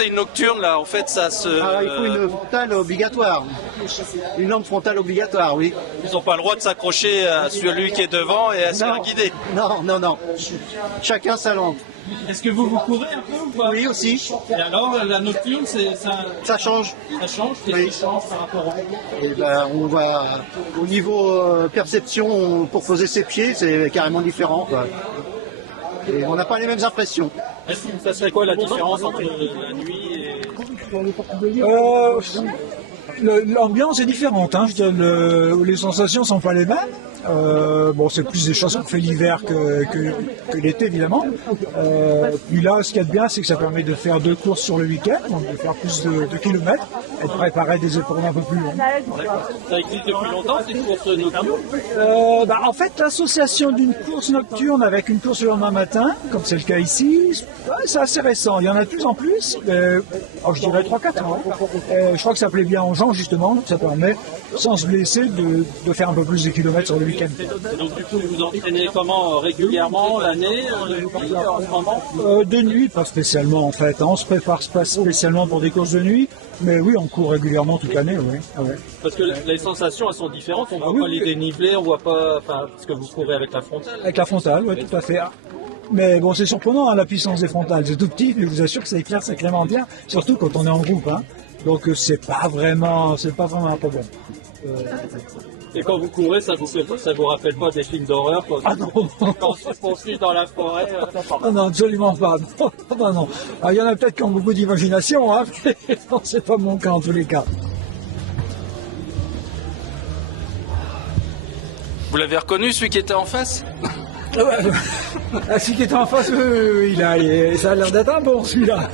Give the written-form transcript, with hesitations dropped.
c'est une nocturne, là, en fait, ça se... Ah, il faut une frontale obligatoire. Une lampe frontale obligatoire, oui. Ils n'ont pas le droit de s'accrocher à celui qui est devant et à se faire guider. Non. Chacun sa lampe. Est-ce que vous courez un peu ou pas? Oui, aussi. Et alors, la nocturne, Ça change. ça change? Qu'est-ce Oui. qui change par rapport au... Et ben, on va au niveau perception pour poser ses pieds, c'est carrément différent, quoi. Et on n'a pas les mêmes impressions. Ça serait quoi la différence entre la nuit et... L'ambiance est différente, hein. Je veux dire, les sensations sont pas les mêmes. Bon, c'est plus des choses qu'on fait l'hiver que l'été, évidemment. Puis là, ce qu'il y a de bien, c'est que ça permet de faire 2 courses sur le week-end, donc de faire plus de kilomètres et de préparer des épreuves un peu plus longues. Ça existe depuis longtemps, ces courses nocturnes? En fait, l'association d'une course nocturne avec une course le lendemain matin, comme c'est le cas ici, c'est assez récent. Il y en a de plus en plus. Je dirais 3-4 ans. Je crois que ça plaît bien aux gens, justement. Ça permet, sans se blesser, de faire un peu plus de kilomètres sur le week-end. Et donc, du coup, vous vous entraînez comment? Régulièrement, l'année, en ce moment? De nuit, pas spécialement, en fait. On se prépare pas spécialement pour des courses de nuit. Mais oui, on court régulièrement toute l'année, oui. Ouais. Parce que les sensations, elles sont différentes. On voit oui, pas les dénivelés, on voit pas... parce que vous courez avec la frontale. Avec la frontale, oui, tout à fait. Mais bon, c'est surprenant, hein, la puissance des frontales. C'est tout petit, mais je vous assure que ça éclaire sacrément bien, surtout quand on est en groupe, hein. Donc c'est pas vraiment un problème. Et quand vous courez, ça vous rappelle pas des films d'horreur Ah non. Quand on se poursuit dans la forêt Non, absolument pas. Non. Alors, il y en a peut-être qui ont beaucoup d'imagination, hein, mais non, c'est pas mon cas en tous les cas. Vous l'avez reconnu, celui qui était en face? Celui qui est en face, ça a l'air d'être un bon, celui-là.